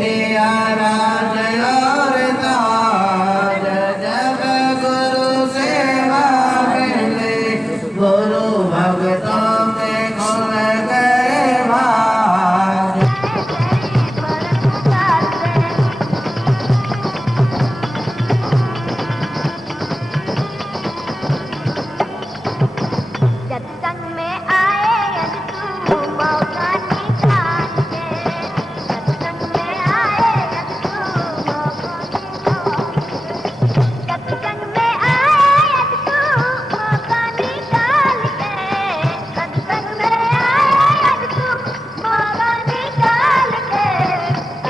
दिया राज और ताज, जब गुरु सेवा मिले गुरु भक्तों में खुल गए भाग। सत्संग में आए यदि तू मौका निकाल के, सत्संग में आए यदि तू मौका निकाल के, सत्संग में आए यदि तू मौका निकाल के, सत्संग में आए यदि तू मौका निकाल के,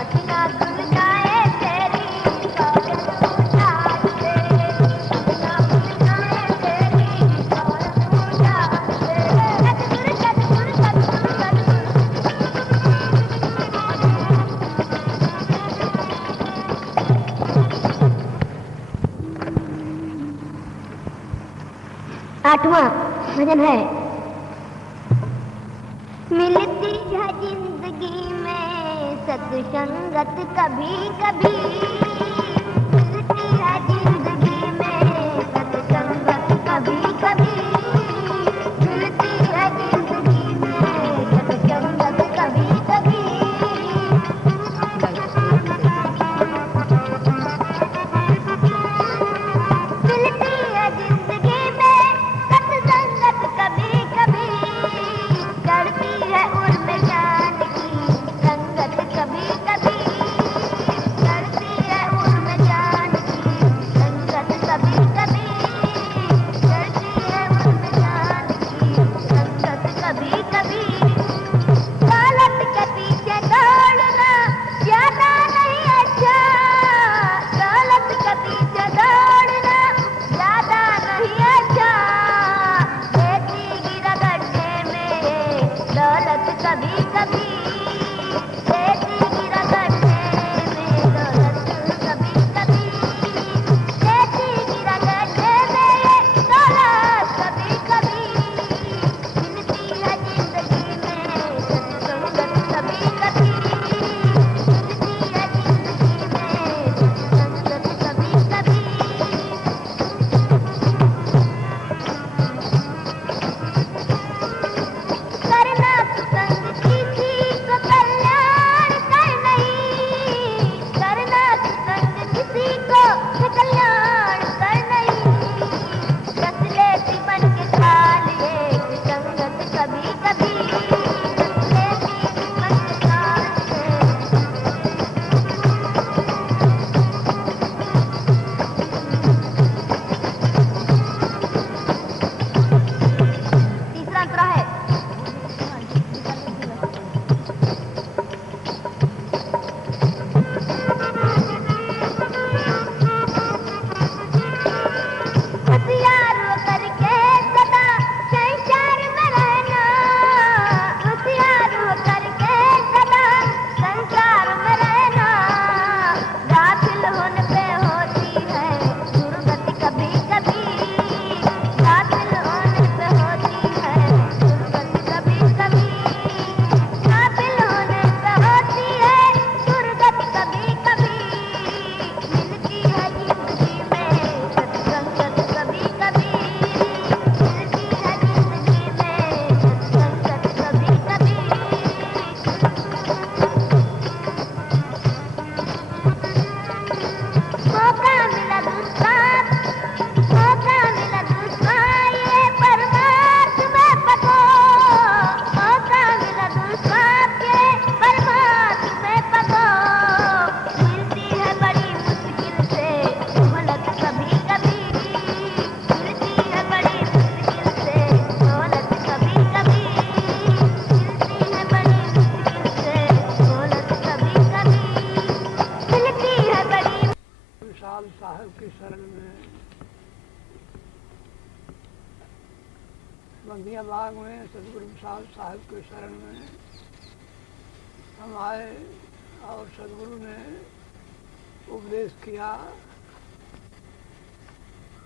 अखियाँ खुल जाए तेरी दौलत उजाड़ के, अखियाँ खुल जाए तेरी दौलत उजाड़ के। सतगुरु सतगुरु आठवां भजन है। मिलती है जिंदगी में सत्संगत कभी कभी, मिलती है जिंदगी में सत्संगत कभी कभी, मिलती है जिंदगी में सत्संगत कभी कभी। मिलती है जिंदगी में सत्संगत कभी कभी, चढ़ती है उर्म ज्ञान की संगत कभी कभी, चढ़ती है उर्म ज्ञान की संगत कभी कभी, चढ़ती है उर्म ज्ञान की संगत कभी कभी। दौलत के पीछे दौड़ना ज्यादा नहीं अच्छा, दौलत के पीछे दौड़ना ज्यादा नहीं अच्छा, खेती गिरा गड्ढे में दौलत कभी कभी, खेती गिरा गड्ढे में दौलत कभी कभी, खेती गिरा गड्ढे में दौलत कभी कभी। मिलती है जिंदगी में सत्संगत कभी कभी, मिलती है जिंदगी में सत्संगत कभी कभी। करना संग किसी को कल्याण कर नहीं, करना संग किसी को कल्याण कर नहीं, रस लेती बन के थाल एक संगत कभी कभी, रस लेती बन के थाल एक। तीसरा अंतरा है। होशियार होकर के सदा संसार में रहना, होशियार होकर के सदा संसार में रहना, गाफिल होने पे होती है दुर्गति कभी कभी, गाफिल होने पे होती है दुर्गति कभी कभी, गाफिल होने पे होती है दुर्गति कभी कभी। मिलती है जिंदगी में सत्संगत कभी कभी, मिलती है जिंदगी में सत्संगत कभी कभी। मौका मिला दूसरा, मौका मिला दूसरा ये परमात्मा पको, मौका मिला दूसरा ये परमात्मा पको। मिलती है बड़ी मुश्किल से दौलत कभी कभी, मिलती है बड़ी मुश्किल से दौलत कभी कभी, मिलती है बड़ी मुश्किल से दौलत कभी कभी, मिलती है बड़ी। विशाल साहब की शरण में बंदिया बाग में सतगुरु विशाल साहब के शरण में हम आए और सतगुरु ने उपदेश किया।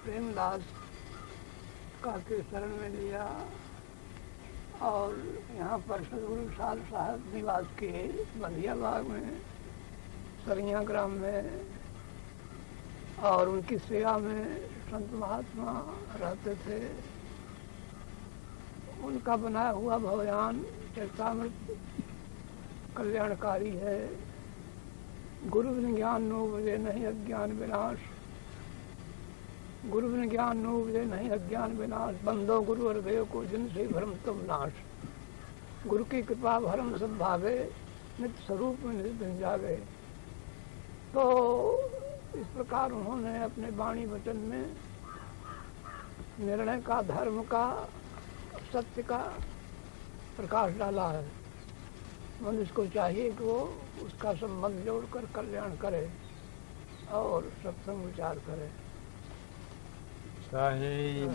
प्रेमदास का के शरण में लिया और यहाँ पर सतगुरु विशाल साहब निवास किए बंदिया बाग में। सरिया ग्राम में और उनकी सेवा में संत महात्मा रहते थे। उनका बनाया हुआ भवयान चरितामृत कल्याणकारी है। गुरु बिन ज्ञान नो उपजे नहीं अज्ञान विनाश, गुरु बिन ज्ञान नो उपजे नहीं अज्ञान विनाश, बंदो गुरु और देव को जिनसे भ्रम तुम नाश। गुरु की कृपा भरम सब भागे, नित्य स्वरूप में नित्य दिन जागे। तो इस प्रकार उन्होंने अपने वाणी वचन में निर्णय का, धर्म का, सत्य का प्रकाश डाला है। मनुष्य को चाहिए कि वो उसका संबंध जोड़कर कल्याण करे और सत्संग विचार करे। साहिब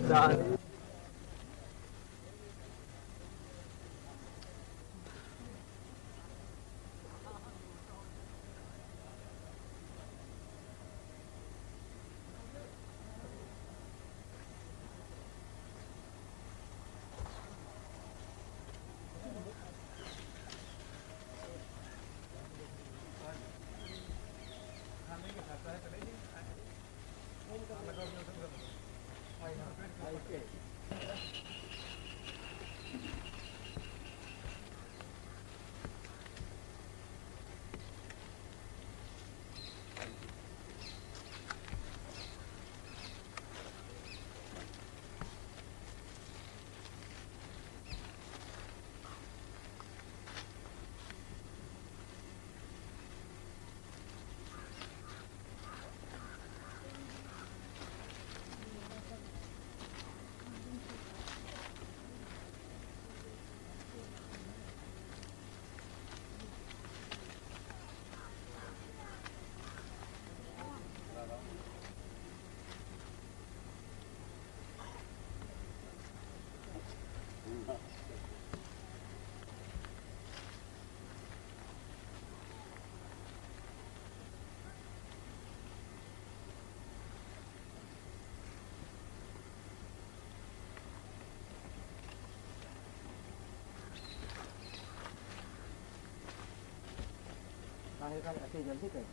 ऐसे जल्दी कर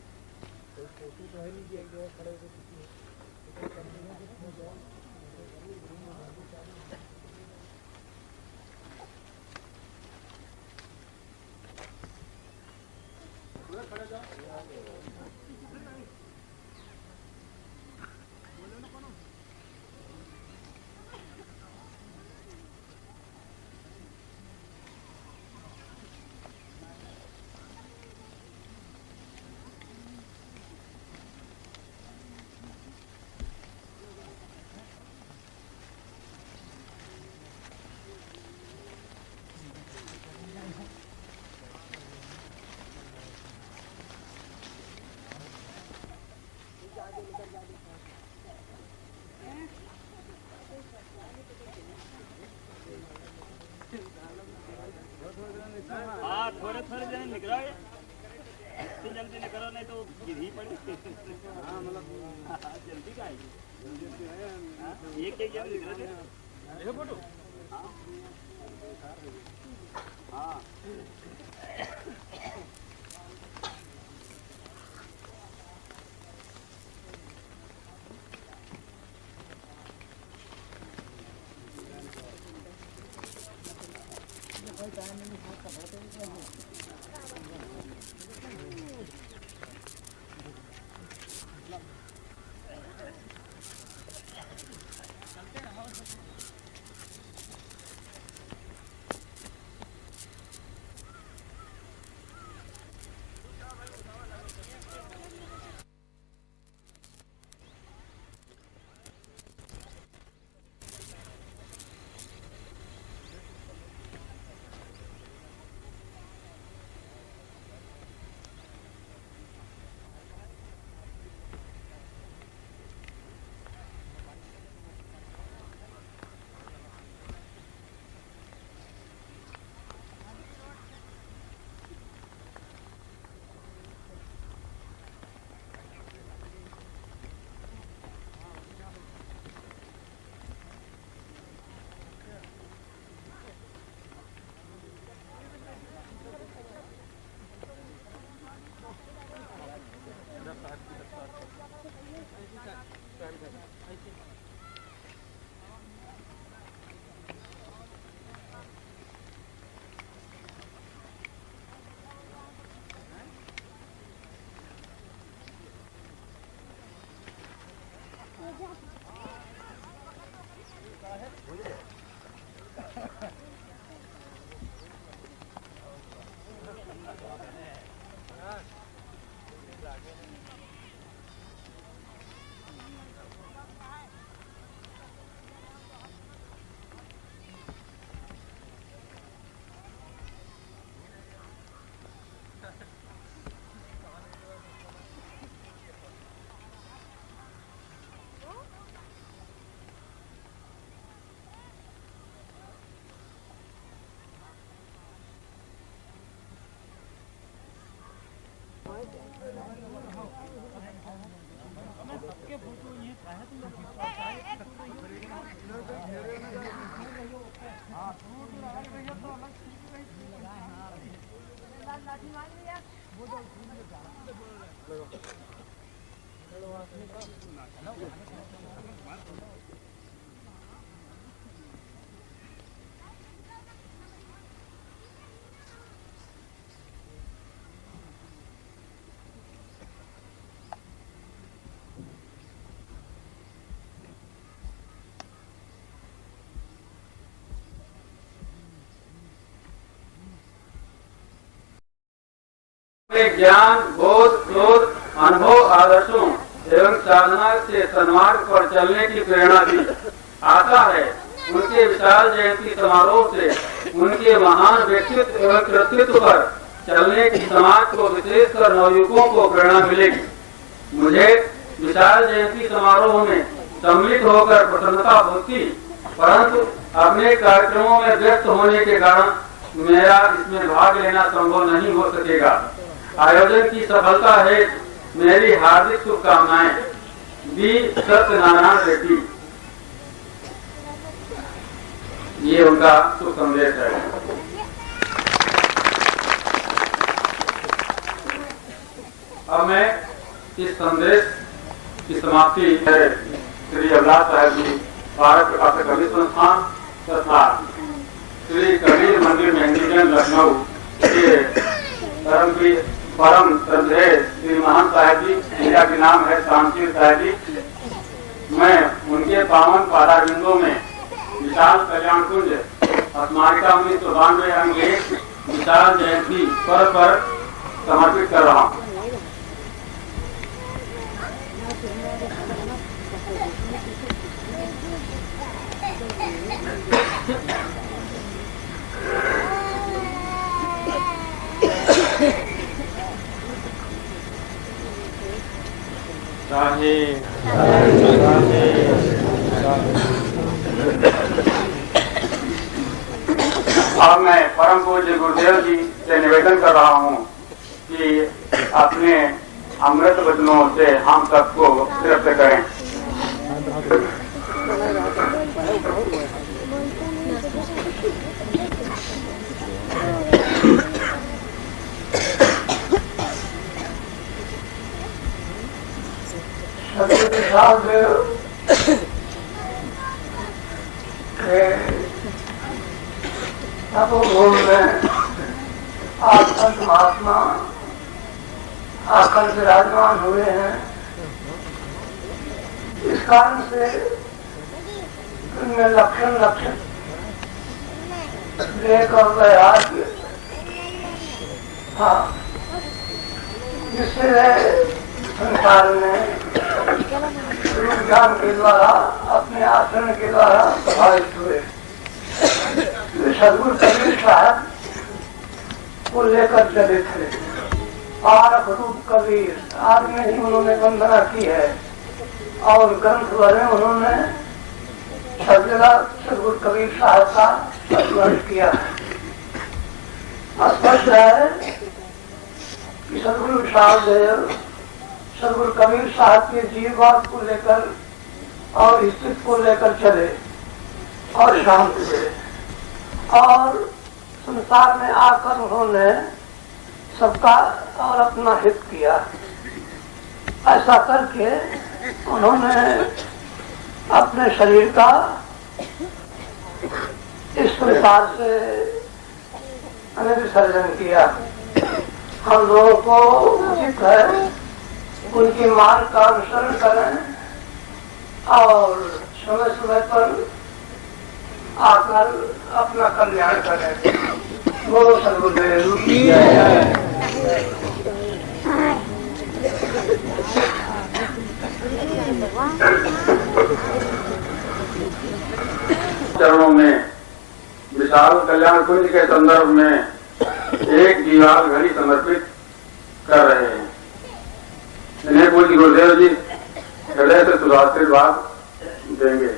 हाँ थोड़े थोड़े जन निकलो, इतनी जल्दी निकलो नहीं तो गिर ही पड़े। हाँ मतलब जल्दी का एक एक जन निकलो देखो फोटो। हाँ ज्ञान, बोध, क्रोध, अनुभव, आदर्शों एवं साधना से सन्मार्ग पर चलने की प्रेरणा दी। आशा है उनके विशाल जयंती समारोह से उनके महान व्यक्तित्व एवं कृतित्व पर चलने की समाज को विशेषकर नवयुवकों को प्रेरणा मिलेगी। मुझे विशाल जयंती समारोह में सम्मिलित होकर प्रसन्नता होती, परंतु अपने कार्यक्रमों में व्यस्त होने के कारण मेरा इसमें भाग लेना संभव नहीं हो सकेगा। आयोजन की सफलता है मेरी हार्दिक शुभकामनाएं। बी सत्यनारायण रेड्डी। ये उनका शुभ संदेश है। अब मैं इस संदेश की समाप्ति है श्री अभिलाष साहब जी भारत प्रकाशक कवि संस्थान तथा श्री कबीर मंदिर मेहंदीगंज लखनऊ के परम श्रद्धेय श्री महान साहब जी, जिनका के नाम है शामशीर साहब जी। मैं उनके पावन पादारविंदों में विशाल कल्याण कुंज स्मारिका 1992 अंग 1 विशाल जयंती पर्व पर समर्पित कर रहा हूँ। अब मैं परम पूज्य गुरुदेव जी से निवेदन कर रहा हूँ कि अपने अमृत वचनों से हम सबको तृप्त करें। आज संत महात्मा आकर विराजमान हुए हैं। इस कारण से उनमें लक्षण विवेक और वैराग्य था, जिससे संसार में ज्ञान के द्वारा अपने आचरण के द्वारा प्रभावित हुए। सदगुरु कबीर साहब को लेकर चले थे। पारक रूप कबीर आज में ही उन्होंने वंदना की है और ग्रंथ में उन्होंने सब जगह सदगुरु कबीर साहब का स्मरण किया है। स्पष्ट है कि सदगुरु साहब सदगुरु कबीर साहब के जीववाद को लेकर और स्थिति को लेकर चले और शांत हुए और संसार में आकर उन्होंने सबका और अपना हित किया। ऐसा करके उन्होंने अपने शरीर का इस प्रकार से विसर्जन किया। हम लोगों को उचित है उनकी मार्ग का अनुसरण करें और समय समय पर आकर अपना कल्याण करें। बोलो सद्गुरुदेव की जय। चरणों में विशाल कल्याण कुंज के संदर्भ में एक दीवार घड़ी समर्पित कर रहे हैं। इन्हें पूज्य गुरुदेव जी हृदय से शुभाशीर्वाद देंगे।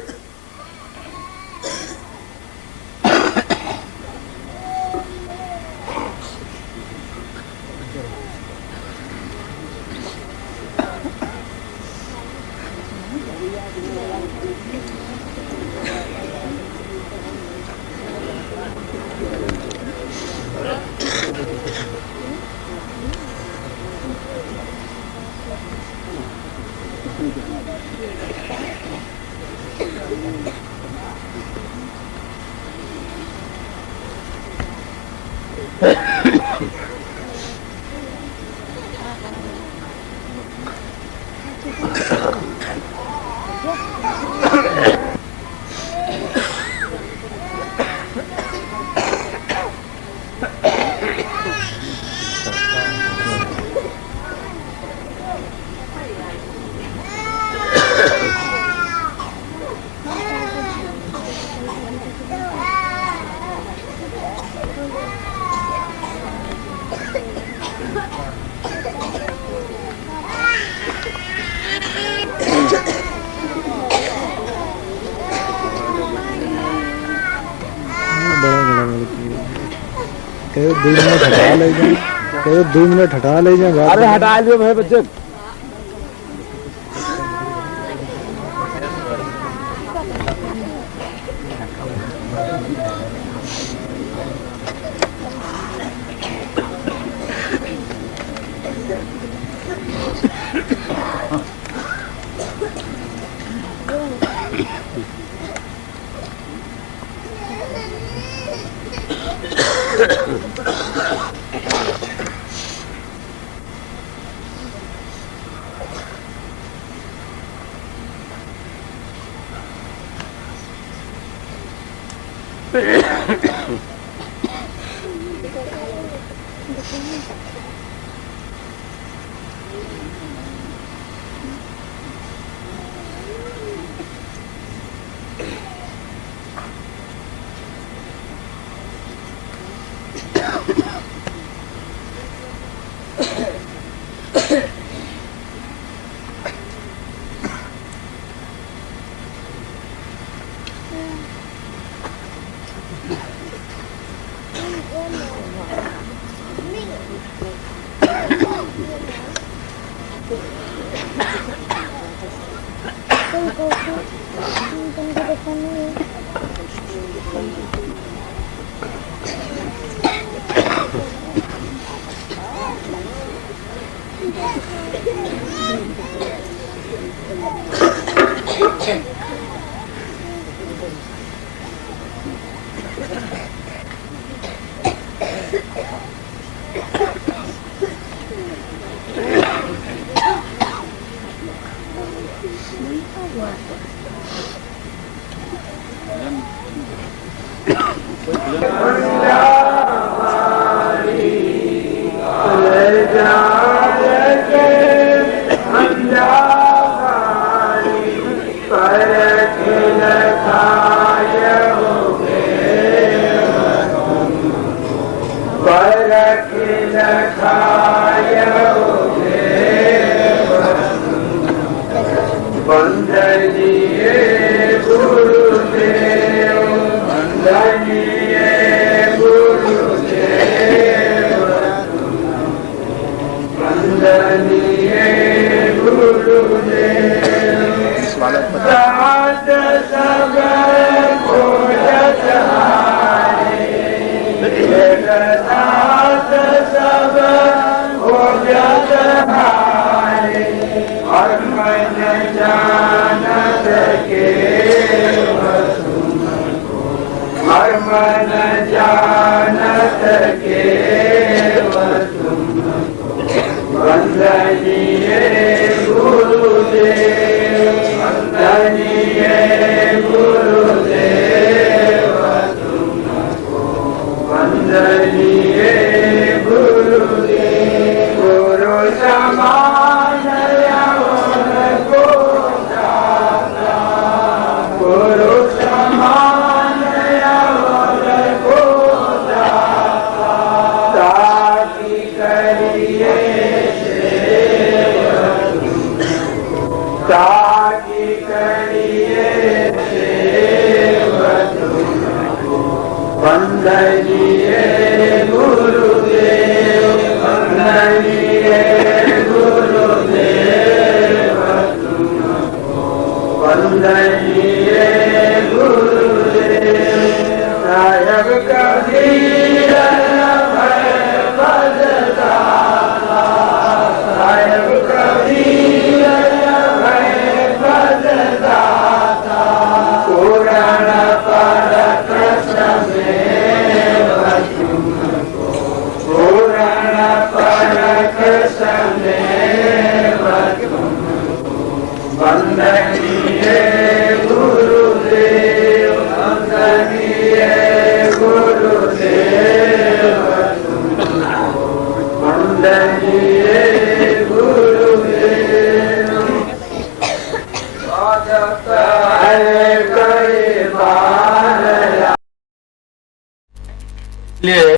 कहो 2 मिनट हटा ले जाए। अरे हटा लियो भाई बच्चे। Bye. लिए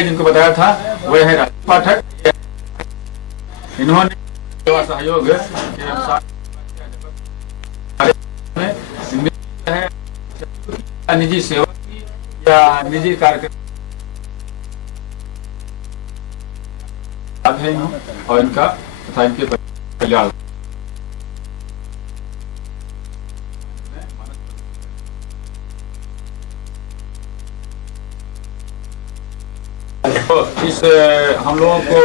जिनको बताया था वह है राजू पाठक। इन्होंने सेवा सहयोग के अनुसार है निजी सेवा की या निजी कार्यक्रम है और इनका तथा इनके कल्याण। तो इस हम लोगों को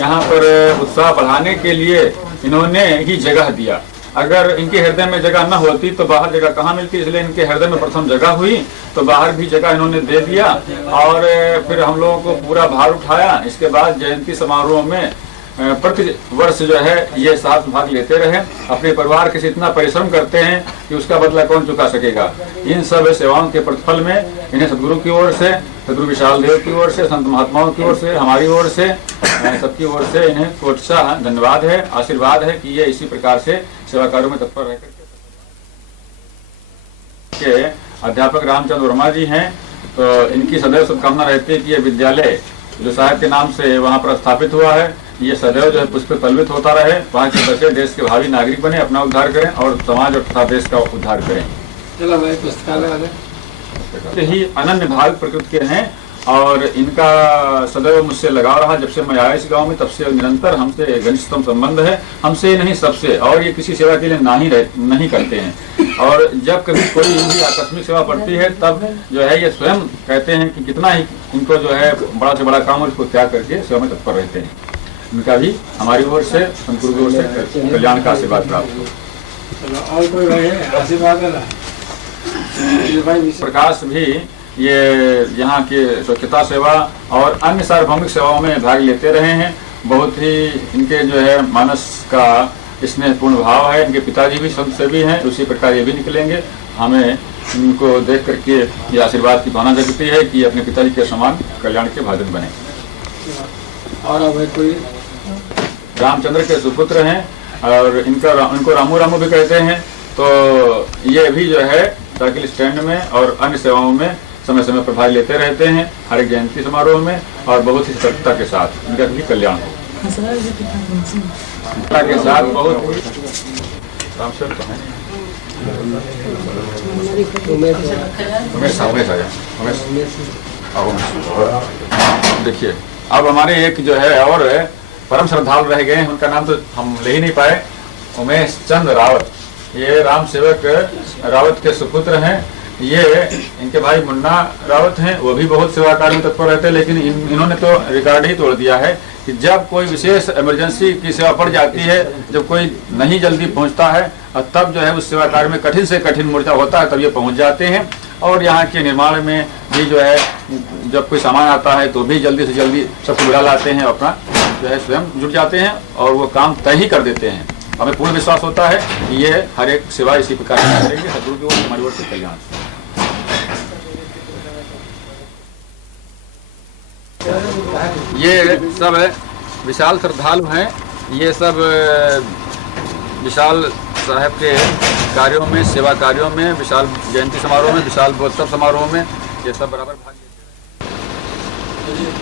यहाँ पर उत्साह बढ़ाने के लिए इन्होंने ही जगह दिया। अगर इनके हृदय में जगह न होती तो बाहर जगह कहाँ मिलती, इसलिए इनके हृदय में प्रथम जगह हुई तो बाहर भी जगह इन्होंने दे दिया और फिर हम लोगों को पूरा भार उठाया। इसके बाद जयंती समारोह में प्रति वर्ष जो है ये साथ भाग लेते रहे। अपने परिवार के से इतना परिश्रम करते हैं कि उसका बदला कौन चुका सकेगा। इन सब सेवाओं के प्रतिफल में इन्हें सदगुरु की ओर से, सदगुरु विशाल देव की ओर से, संत महात्माओं की ओर से, हमारी ओर से, सबकी ओर से इन्हें प्रोत्साह धन्यवाद है, आशीर्वाद है कि ये इसी प्रकार से सेवा कार्यों में तत्पर रहकर के अध्यापक रामचंद्र वर्मा जी हैं। तो इनकी सदैव शुभकामना रहती है कि ये विद्यालय जो साहब के नाम से वहाँ पर स्थापित हुआ है ये सदैव जो है पुष्प पल्वित होता रहे। वहाँ के बच्चे देश के भावी नागरिक बने, अपना उद्धार करें और समाज और तथा देश का उद्धार करें। चलो भाई पुस्तकालय वाले ही अनन्य भाग प्रकृति के हैं और इनका सदैव मुझसे लगाव रहा। जब से मैं आया इस गांव में तब से निरंतर हमसे घनिष्ठतम संबंध है, हमसे नहीं सबसे। और ये किसी सेवा के लिए नहीं करते हैं और जब कभी कोई इनकी आकस्मिक सेवा पड़ती है तब जो है ये स्वयं कहते हैं कि कितना ही इनको जो है बड़ा से बड़ा काम उसको त्याग करके सेवा में तत्पर रहते हैं। इनका भी हमारी ओर से, संत गुरु की ओर से कल्याण का आशीर्वाद प्राप्त हो। और कोई भाई आशीर्वाद वाला प्रकाश भी ये यहाँ के स्वच्छता सेवा और अन्य सार्वभौमिक सेवाओं में भाग लेते रहे हैं। बहुत ही इनके जो है मानस का स्नेहपूर्ण भाव है। इनके पिताजी भी संत सेवी हैं, उसी प्रकार ये भी निकलेंगे। हमें इनको देख करके ये आशीर्वाद की भावना जगती है कि अपने पिताजी के समान कल्याण के भाजन बने। और अब कोई रामचंद्र के सुपुत्र हैं और इनको रामू रामू भी कहते हैं। तो ये भी जो है साइकिल स्टैंड में और अन्य सेवाओं में समय समय पर भाग लेते रहते हैं, हर एक जयंती समारोह में और बहुत ही सतर्कता के साथ इनका भी कल्याण हो के साथ। बहुत देखिए अब हमारे एक जो है और परम श्रद्धालु रह गए हैं, उनका नाम तो हम ले ही नहीं पाए, उमेश चंद्र रावत। ये राम सेवक रावत के सुपुत्र हैं। ये इनके भाई मुन्ना रावत हैं, वो भी बहुत सेवा कार्य में तत्पर रहते हैं। लेकिन इन्होंने तो रिकॉर्ड ही तोड़ दिया है कि जब कोई विशेष इमरजेंसी की सेवा पड़ जाती है, जब कोई नहीं जल्दी पहुंचता है और तब जो है उस सेवा कार्य में कठिन से कठिन मोर्चा होता है तब ये पहुंच जाते हैं। और यहाँ के निर्माण में भी जो है जब कोई सामान आता है तो भी जल्दी से जल्दी सबको बुला लाते हैं, अपना जो है स्वयं जुट जाते हैं और वो काम तय ही कर देते हैं। हमें पूर्ण विश्वास होता है कि ये हर एक सेवा इसी प्रकार से करेंगे। सदगुरु की ओर से, हमारी ओर से कल्याण। ये सब विशाल श्रद्धालु हैं। ये सब विशाल साहब के कार्यों में, सेवा कार्यों में, विशाल जयंती समारोह में, विशाल महोत्सव समारोह में ये सब बराबर भाग लेते हैं।